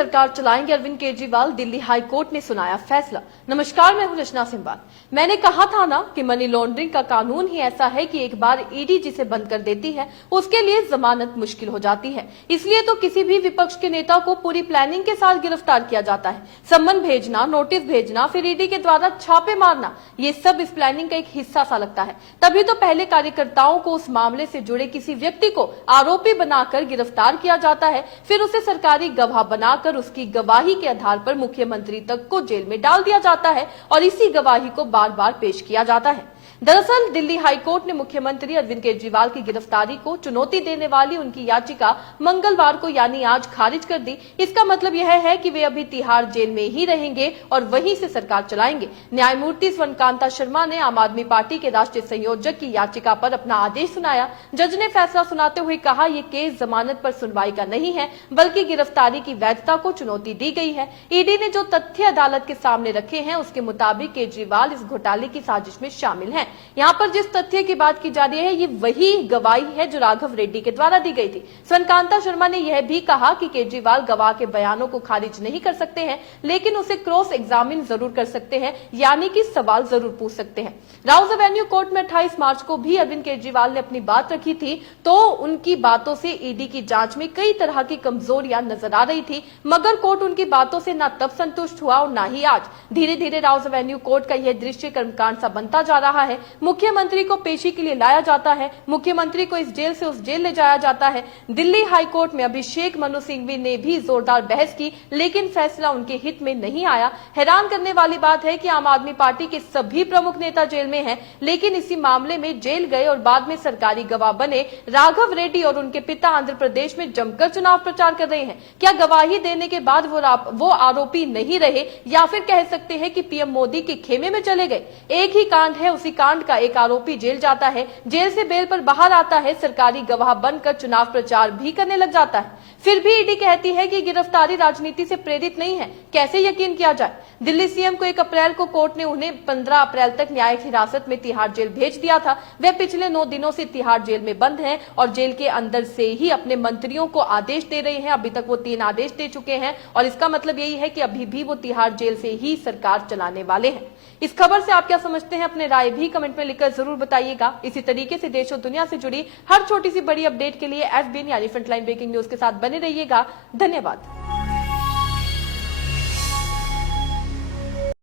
सरकार चलाएंगे Arvind Kejriwal, Delhi high court ने सुनाया फैसला। नमस्कार, मैं हूं रचना सिंबाल। मैंने कहा था ना कि मनी लॉन्ड्रिंग का कानून ही ऐसा है कि एक बार ईडी जिसे बंद कर देती है उसके लिए जमानत मुश्किल हो जाती है। इसलिए तो किसी भी विपक्ष के नेता को पूरी प्लानिंग के साथ गिरफ्तार किया जाता है। सम्मन भेजना, नोटिस भेजना, फिर ईडी के द्वारा छापे मारना, ये सब इस प्लानिंग का एक हिस्सा सा लगता है। तभी तो पहले कार्यकर्ताओं को उस मामले से जुड़े किसी व्यक्ति को आरोपी बनाकर गिरफ्तार किया जाता है, फिर उसे सरकारी गवाह बनाकर उसकी गवाही के आधार पर मुख्यमंत्री तक को जेल में डाल दिया जाता है और इसी गवाही को बार बार पेश किया जाता है। दरअसल दिल्ली हाई कोर्ट ने मुख्यमंत्री अरविंद केजरीवाल की गिरफ्तारी को चुनौती देने वाली उनकी याचिका मंगलवार को यानी आज खारिज कर दी। इसका मतलब यह है कि वे अभी तिहाड़ जेल में ही रहेंगे और वहीं से सरकार चलाएंगे। न्यायमूर्ति स्वर्णकांता शर्मा ने आम आदमी पार्टी के राष्ट्रीय संयोजक की याचिका पर अपना आदेश सुनाया। जज ने फैसला सुनाते हुए कहा, यह केस जमानत पर सुनवाई का नहीं है बल्कि गिरफ्तारी की वैधता को चुनौती दी गई है। ईडी ने जो तथ्य अदालत के सामने रखे हैं उसके मुताबिक केजरीवाल इस घोटाले की साजिश में शामिल हैं। यहाँ पर जिस तथ्य की बात की जा रही है ये वही गवाही है जो राघव रेड्डी के द्वारा दी गई थी। स्वर्णकांता शर्मा ने यह भी कहा कि केजरीवाल गवाह के बयानों को खारिज नहीं कर सकते हैं लेकिन उसे क्रॉस एग्जामिन जरूर कर सकते हैं, यानी कि सवाल जरूर पूछ सकते हैं। राउज एवेन्यू कोर्ट में 28 मार्च को भी अरविंद केजरीवाल ने अपनी बात रखी थी तो उनकी बातों से ईडी की जांच में कई तरह की कमजोरियां नजर आ रही थी, मगर कोर्ट उनकी बातों से न तब संतुष्ट हुआ और न ही आज। धीरे धीरे राउज एवेन्यू कोर्ट का यह दृश्य कर्मकांड सा बनता जा रहा है। मुख्यमंत्री को पेशी के लिए लाया जाता है, मुख्यमंत्री को इस जेल से उस जेल ले जाया जाता है। दिल्ली हाई कोर्ट में अभिषेक मनु सिंघवी ने भी जोरदार बहस की लेकिन फैसला उनके हित में नहीं आया। हैरान करने वाली बात है कि आम आदमी पार्टी के सभी प्रमुख नेता जेल में हैं, लेकिन इसी मामले में जेल गए और बाद में सरकारी गवाह बने राघव रेड्डी और उनके पिता आंध्र प्रदेश में जमकर चुनाव प्रचार कर रहे हैं। क्या गवाही देने के बाद वो आरोपी नहीं रहे या फिर कह सकते हैं कि पीएम मोदी के खेमे में चले गए? एक ही कांड है, उसी कांड का एक आरोपी जेल जाता है, जेल से बेल पर बाहर आता है, सरकारी गवाह बनकर चुनाव प्रचार भी करने लग जाता है। फिर भी ईडी कहती है कि गिरफ्तारी राजनीति से प्रेरित नहीं है। कैसे यकीन किया जाए? दिल्ली सीएम को 1 अप्रैल को कोर्ट ने उन्हें 15 अप्रैल तक न्यायिक हिरासत में तिहाड़ जेल भेज दिया था। वे पिछले 9 दिनों से तिहाड़ जेल में बंद हैं और जेल के अंदर से ही अपने मंत्रियों को आदेश दे रहे हैं। अभी तक वो 3 आदेश दे चुके हैं और इसका मतलब यही है कि अभी भी वो तिहाड़ जेल से ही सरकार चलाने वाले हैं। इस खबर से आप क्या समझते हैं? अपने राय भी कमेंट में लिखकर जरूर बताइएगा। इसी तरीके से देश और दुनिया से जुड़ी हर छोटी सी बड़ी अपडेट के लिए FBN यानी फ्रंटलाइन ब्रेकिंग न्यूज के साथ बने रहिएगा। धन्यवाद।